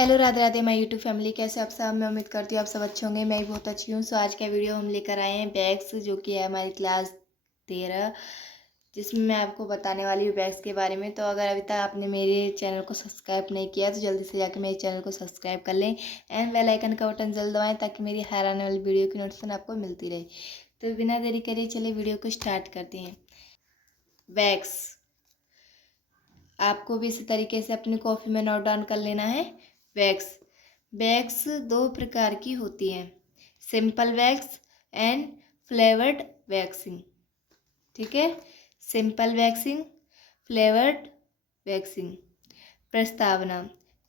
Hello Radhe Radhe my YouTube family, कैसे आप सब। मैं उम्मीद करती हूँ आप सब अच्छे होंगे। मैं भी बहुत अच्छी हूँ। सो आज का वीडियो हम लेकर आए हैं बैग्स, जो कि है हमारी क्लास 13, जिसमें मैं आपको बताने वाली हूँ बैग्स के बारे में। तो अगर अभी तक आपने मेरे चैनल को सब्सक्राइब नहीं किया तो जल्दी से जाकर मेरे चैनल को सब्सक्राइब कर लें एंड बेल आइकन का बटन जल्द दबाएँ ताकि मेरी हर आने वाली वीडियो की नोटिफिकेशन आपको मिलती रहे। तो बिना देरी करिए चलिए वीडियो को स्टार्ट करते हैं। बैग्स आपको भी इसी तरीके से अपनी कॉपी में नोट डाउन कर लेना है। वैक्स वैक्स दो प्रकार की होती हैं, simple wax and flavoured waxing. ठीक है, सिंपल वैक्सिंग, फ्लेवर्ड वैक्सिंग। प्रस्तावना: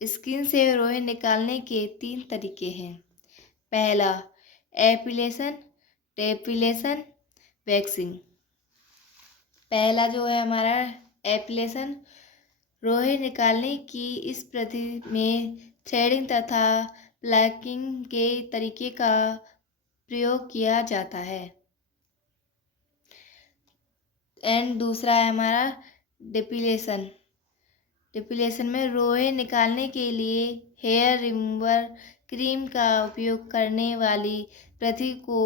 स्किन से रोए निकालने के 3 तरीके हैं। पहला, एपिलेशन, डेपिलेशन, वैक्सिंग। पहला जो है हमारा एपिलेशन, रोए निकालने की इस प्रति में थ्रेडिंग तथा प्लकिंग के तरीके का प्रयोग किया जाता है। एंड दूसरा है हमारा डिपिलेशन। डिपिलेशन में रोए निकालने के लिए हेयर रिमूवर क्रीम का उपयोग करने वाली प्रति को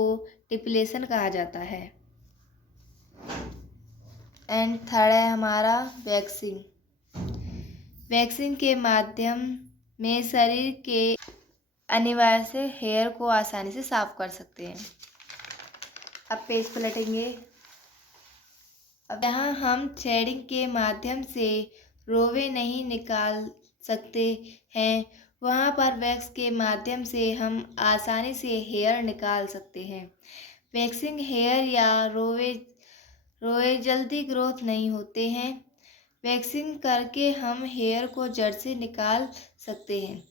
डिपिलेशन कहा जाता है। एंड थर्ड है हमारा वैक्सिंग। वैक्सिंग के माध्यम में शरीर के अनिवार्य से हेयर को आसानी से साफ कर सकते हैं। अब पेज पलटेंगे। अब यहाँ हम थ्रेडिंग के माध्यम से रोवे नहीं निकाल सकते हैं, वहाँ पर वैक्स के माध्यम से हम आसानी से हेयर निकाल सकते हैं। वैक्सिंग हेयर या रोवे जल्दी ग्रोथ नहीं होते हैं। वैक्सिंग करके हम हेयर को जड़ से निकाल सकते हैं।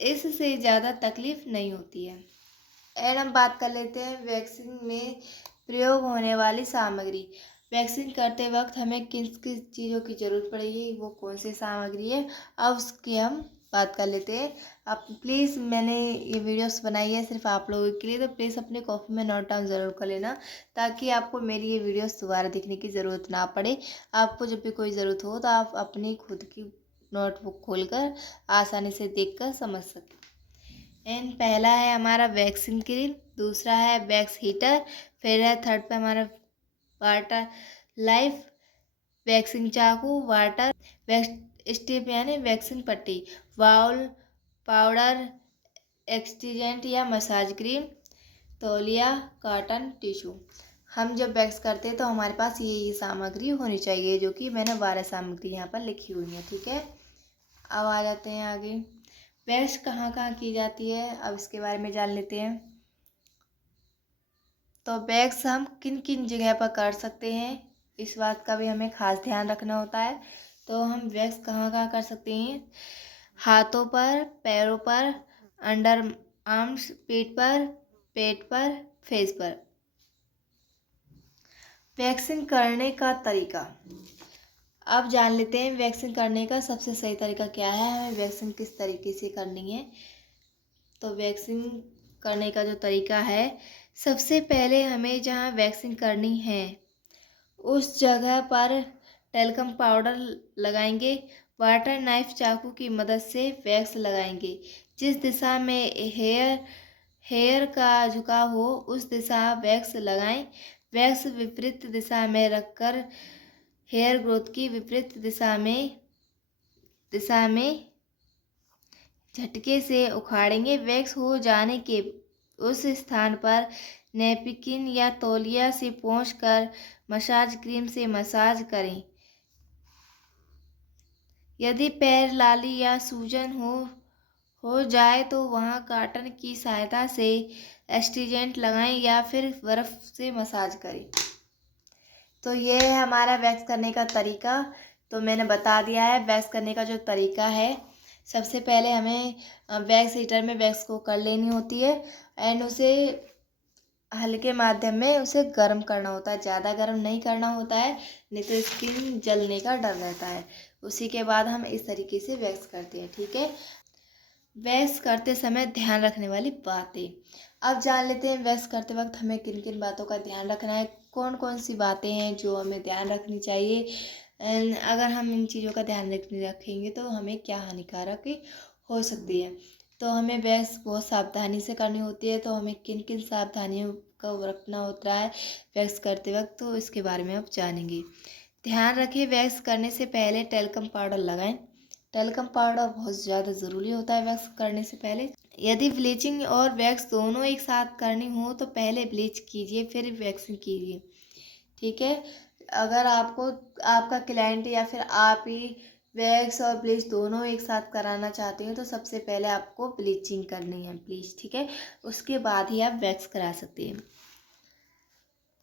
इससे ज़्यादा तकलीफ नहीं होती है। एंड हम बात कर लेते हैं वैक्सिंग में प्रयोग होने वाली सामग्री। वैक्सिंग करते वक्त हमें किन किन चीज़ों की ज़रूरत पड़ेगी, वो कौन सी सामग्री है, अब उसकी हम बात कर लेते हैं। आप प्लीज़, मैंने ये वीडियोस बनाई है सिर्फ आप लोगों के लिए, तो प्लीज़ अपने कॉपी में नोट डाउन ज़रूर कर लेना ताकि आपको मेरी ये वीडियोस दोबारा देखने की ज़रूरत ना पड़े। आपको जब भी कोई ज़रूरत हो तो आप अपनी खुद की नोटबुक खोलकर आसानी से देखकर समझ सकें। एंड पहला है हमारा वैक्सिंग क्रीम, दूसरा है वैक्स हीटर, फिर है थर्ड पे हमारा वाटर लाइफ, वैक्सिंग चाकू, वाटर वैक्स स्टिप यानी वैक्सिंग पट्टी, बाउल, पाउडर, एक्सटीजेंट या मसाज क्रीम, तौलिया, कॉटन, टिश्यू। हम जब वैक्स करते हैं तो हमारे पास ये सामग्री होनी चाहिए, जो कि मैंने 12 सामग्री यहाँ पर लिखी हुई है। ठीक है, अब आ जाते हैं आगे। वैक्स कहाँ कहाँ की जाती है, अब इसके बारे में जान लेते हैं। तो वैक्स हम किन किन जगह पर कर सकते हैं, इस बात का भी हमें खास ध्यान रखना होता है। तो हम वैक्स कहाँ कहाँ कर सकते हैं, हाथों पर, पैरों पर, अंडर आर्म्स, पेट पर, फेस पर। वैक्सिंग करने का तरीका अब जान लेते हैं। वैक्सिंग करने का सबसे सही तरीका क्या है, हमें वैक्सिंग किस तरीके से करनी है। तो वैक्सिंग करने का जो तरीका है, सबसे पहले हमें जहाँ वैक्सिंग करनी है उस जगह पर टेल्कम पाउडर लगाएंगे। वाटर नाइफ चाकू की मदद से वैक्स लगाएंगे। जिस दिशा में हेयर का झुकाव हो उस दिशा वैक्स लगाएं। वैक्स विपरीत दिशा में रखकर हेयर ग्रोथ की विपरीत दिशा में झटके से उखाड़ेंगे। वैक्स हो जाने के उस स्थान पर नैपकिन या तौलिया से पोंछकर मसाज क्रीम से मसाज करें। यदि पैर लाली या सूजन हो जाए तो वहां कॉटन की सहायता से एस्ट्रीजेंट लगाएं या फिर बर्फ से मसाज करें। तो ये है हमारा वैक्स करने का तरीका। तो मैंने बता दिया है वैक्स करने का जो तरीका है। सबसे पहले हमें वैक्स हीटर में वैक्स को कर लेनी होती है एंड उसे हल्के माध्यम में उसे गर्म करना होता है, ज़्यादा गर्म नहीं करना होता है, नहीं तो स्किन जलने का डर रहता है। उसी के बाद हम इस तरीके से वैक्स करते हैं। ठीक है, वैक्स करते समय ध्यान रखने वाली बातें अब जान लेते हैं। वैक्स करते वक्त हमें किन किन बातों का ध्यान रखना है, कौन कौन सी बातें हैं जो हमें ध्यान रखनी चाहिए। अगर हम इन चीज़ों का ध्यान रखेंगे तो हमें क्या हानिकारक हो सकती है। तो हमें वैक्स बहुत सावधानी से करनी होती है। तो हमें किन किन सावधानियों का रखना होता है वैक्स करते वक्त, तो इसके बारे में आप जानेंगे। ध्यान रखें, वैक्स करने से पहले टैल्कम पाउडर लगाएं। टैल्कम पाउडर बहुत ज़्यादा ज़रूरी होता है वैक्स करने से पहले। यदि ब्लीचिंग और वैक्स दोनों एक साथ करनी हो तो पहले ब्लीच कीजिए फिर वैक्सिंग कीजिए, ठीक है। अगर आपको आपका क्लाइंट या फिर आप ही वैक्स और ब्लीच दोनों एक साथ कराना चाहते हो तो सबसे पहले आपको ब्लीचिंग करनी है, ब्लीच, ठीक है। उसके बाद ही आप वैक्स करा सकते हैं।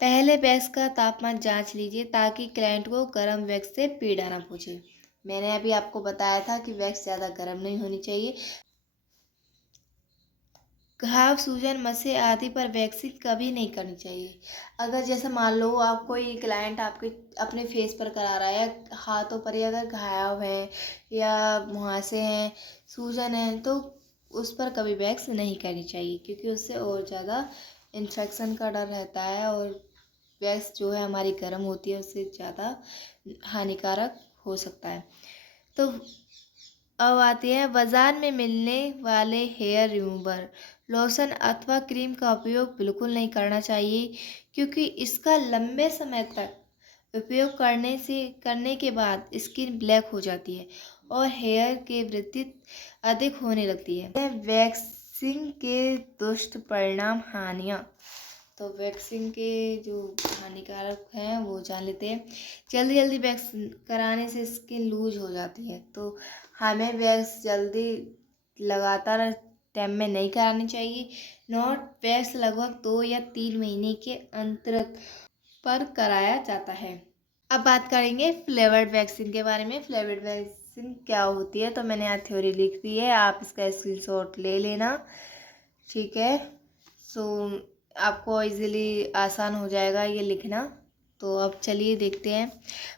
पहले वैक्स का तापमान जांच लीजिए ताकि क्लाइंट को गर्म वैक्स से पीड़ा ना पहुंचे। मैंने अभी आपको बताया था कि वैक्स ज़्यादा गर्म नहीं होनी चाहिए। घाव, सूजन, मस्से आदि पर वैक्सिंग कभी नहीं करनी चाहिए। अगर जैसे मान लो आप कोई क्लाइंट आपके अपने फेस पर करा रहा है, हाथों पर ही अगर घाव है या मुहासे हैं, सूजन है, तो उस पर कभी वैक्स नहीं करनी चाहिए क्योंकि उससे और ज़्यादा इन्फेक्शन का डर रहता है और वैक्स जो है हमारी गर्म होती है, उससे ज़्यादा हानिकारक हो सकता है। तो अब आती है बाजार में मिलने वाले हेयर रिमूवर, लोशन अथवा क्रीम का उपयोग बिल्कुल नहीं करना चाहिए क्योंकि इसका लंबे समय तक उपयोग करने के बाद स्किन ब्लैक हो जाती है और हेयर की वृद्धि अधिक होने लगती है। वैक्सिंग के दुष्परिणाम, हानियाँ। तो वैक्सिंग के जो हानिकारक हैं वो जान लेते हैं। जल्दी जल्दी वैक्स कराने से स्किन लूज हो जाती है, तो हमें वैक्स जल्दी लगातार टाइम में नहीं करानी चाहिए। नॉट वैक्स लगभग 2 या 3 महीने के अंतर पर कराया जाता है। अब बात करेंगे फ्लेवर्ड वैक्सीन के बारे में। फ्लेवर्ड वैक्सीन क्या होती है, तो मैंने यहाँ थ्योरी लिख दी है, आप इसका स्क्रीनशॉट ले लेना, ठीक है। सो आपको इजीली आसान हो जाएगा ये लिखना। तो अब चलिए देखते हैं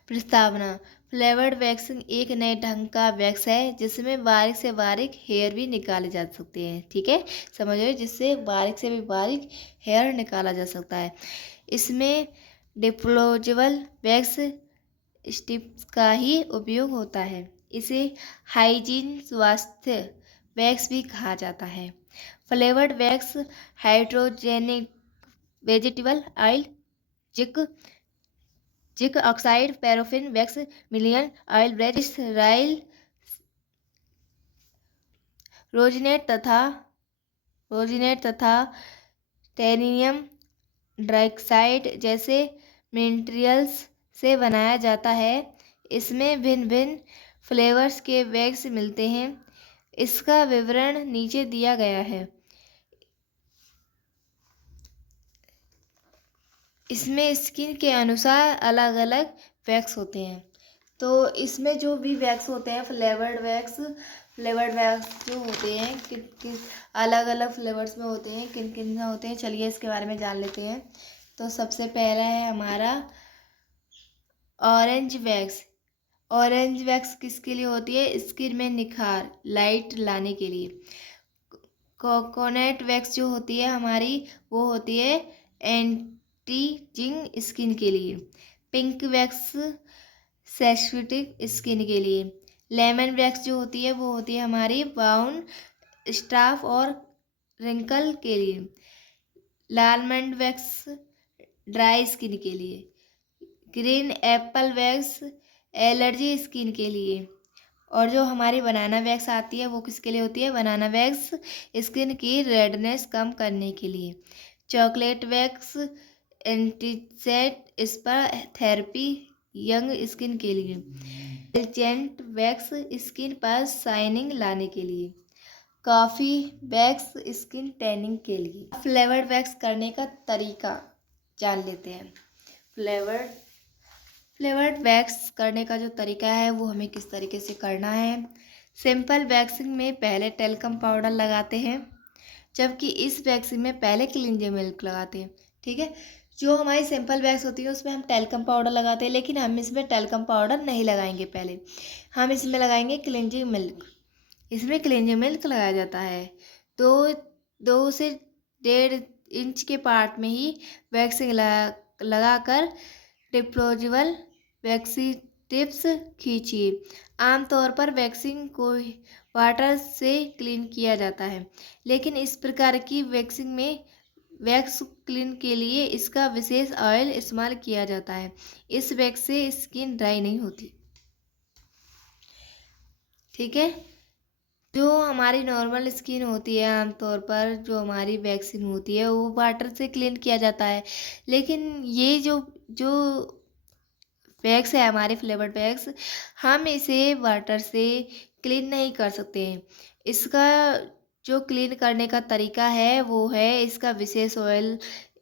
प्रस्तावना। फ्लेवर्ड वैक्सिंग एक नए ढंग का वैक्स है जिसमें बारीक से बारीक हेयर भी निकाले जा सकते हैं, ठीक है, समझ रहे हो, जिससे बारीक से भी बारीक हेयर निकाला जा सकता है। इसमें डिस्पोजेबल वैक्स स्ट्रिप्स का ही उपयोग होता है। इसे हाइजीन स्वास्थ्य वैक्स भी कहा जाता है। Flavoured wax hydrogenic vegetable oil, zinc oxide, paraffin wax, million oil, ब्रेजिस राइल, रोजिनेट तथा टेनियम डाइऑक्साइड जैसे मटेरियल्स से बनाया जाता है। इसमें भिन्न भिन्न फ्लेवर्स के वैक्स मिलते हैं। इसका विवरण नीचे दिया गया है। इसमें स्किन के अनुसार अलग अलग वैक्स होते हैं। तो इसमें जो भी वैक्स होते हैं फ्लेवर्ड वैक्स जो होते हैं किन अलग अलग फ्लेवर्स में होते हैं, किन किन में होते हैं, चलिए इसके बारे में जान लेते हैं। तो सबसे पहला है हमारा ऑरेंज वैक्स। ऑरेंज वैक्स किसके लिए होती है, स्किन में निखार, लाइट लाने के लिए। कोकोनट वैक्स जो होती है हमारी, वो होती है एंटीजिंग स्किन के लिए। पिंक वैक्स सेंसिटिव स्किन के लिए। लेमन वैक्स जो होती है वो होती है हमारी बाउन, स्टाफ और रिंकल के लिए। लालमंड वैक्स ड्राई स्किन के लिए। Green Apple wax allergy skin के लिए। और जो हमारी बनाना वैक्स आती है वो किसके लिए होती है, बनाना वैक्स स्किन की रेडनेस कम करने के लिए। चॉकलेट वैक्स एंटीसेट स्पा थेरेपी यंग स्किन के लिए। एलचेंट वैक्स स्किन पर शाइनिंग लाने के लिए। कॉफ़ी वैक्स स्किन टैनिंग के लिए। फ्लेवर्ड वैक्स करने का तरीका जान लेते हैं। फ्लेवर्ड वैक्स करने का जो तरीका है वो हमें किस तरीके से करना है। सिंपल वैक्सिंग में पहले टेल्कम पाउडर लगाते हैं, जबकि इस वैक्सिंग में पहले क्लिंजिंग मिल्क लगाते हैं, ठीक है। जो हमारी सिंपल वैक्स होती है उसमें हम टेल्कम पाउडर लगाते हैं, लेकिन हम इसमें टेल्कम पाउडर नहीं लगाएंगे, पहले हम इसमें लगाएंगे क्लिंजिंग मिल्क। इसमें क्लिंजिंग मिल्क लगाया जाता है। दो 2 से 1.5 इंच के पार्ट में ही वैक्सिंग लगाकर डिस्पोजेबल टिप्स खींचिए। आमतौर पर वैक्सिंग को वाटर से क्लीन किया जाता है, लेकिन इस प्रकार की वैक्सिंग में वैक्स क्लीन के लिए इसका विशेष ऑयल इस्तेमाल किया जाता है। इस वैक्स से स्किन ड्राई नहीं होती। ठीक है। जो हमारी नॉर्मल स्किन होती है, आमतौर पर जो हमारी वैक्सीन होती है वो वाटर से क्लीन किया जाता है, लेकिन ये जो जो वैक्स है, हमारे फ्लेवर्ड वैक्स, हम इसे वाटर से क्लीन नहीं कर सकते हैं। इसका जो क्लीन करने का तरीका है वो है इसका विशेष ऑयल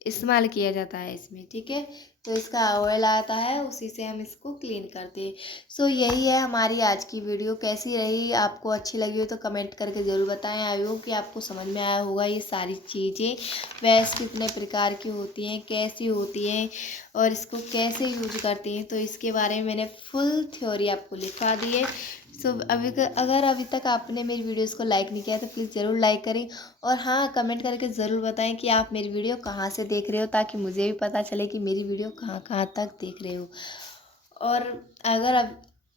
इस्तेमाल किया जाता है इसमें। ठीक है। तो इसका ऑयल आता है, उसी से हम इसको क्लीन करते हैं। सो यही है हमारी आज की वीडियो। कैसी रही, आपको अच्छी लगी हो तो कमेंट करके ज़रूर बताएं। आई होप कि आपको समझ में आया होगा ये सारी चीज़ें, वैक्स कितने प्रकार की होती हैं, कैसी होती हैं और इसको कैसे यूज करते हैं। तो इसके बारे में मैंने फुल थ्योरी आपको लिखा दी है। सो अगर अभी तक आपने मेरी वीडियोस को लाइक नहीं किया तो प्लीज़ ज़रूर लाइक करें, और हाँ, कमेंट करके ज़रूर बताएं कि आप मेरी वीडियो कहाँ से देख रहे हो, ताकि मुझे भी पता चले कि मेरी वीडियो कहाँ कहाँ तक देख रहे हो। और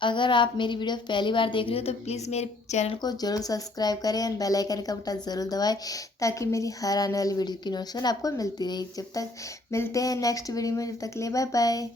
अगर आप मेरी वीडियो पहली बार देख रहे हो तो प्लीज़ मेरे चैनल को ज़रूर सब्सक्राइब करें एंड बेल आइकन का बटन ज़रूर दबाएं, ताकि मेरी हर आने वाली वीडियो की नोटिफिकेशन आपको मिलती रहे। जब तक मिलते हैं नेक्स्ट वीडियो में, जब तक के लिए बाय बाय।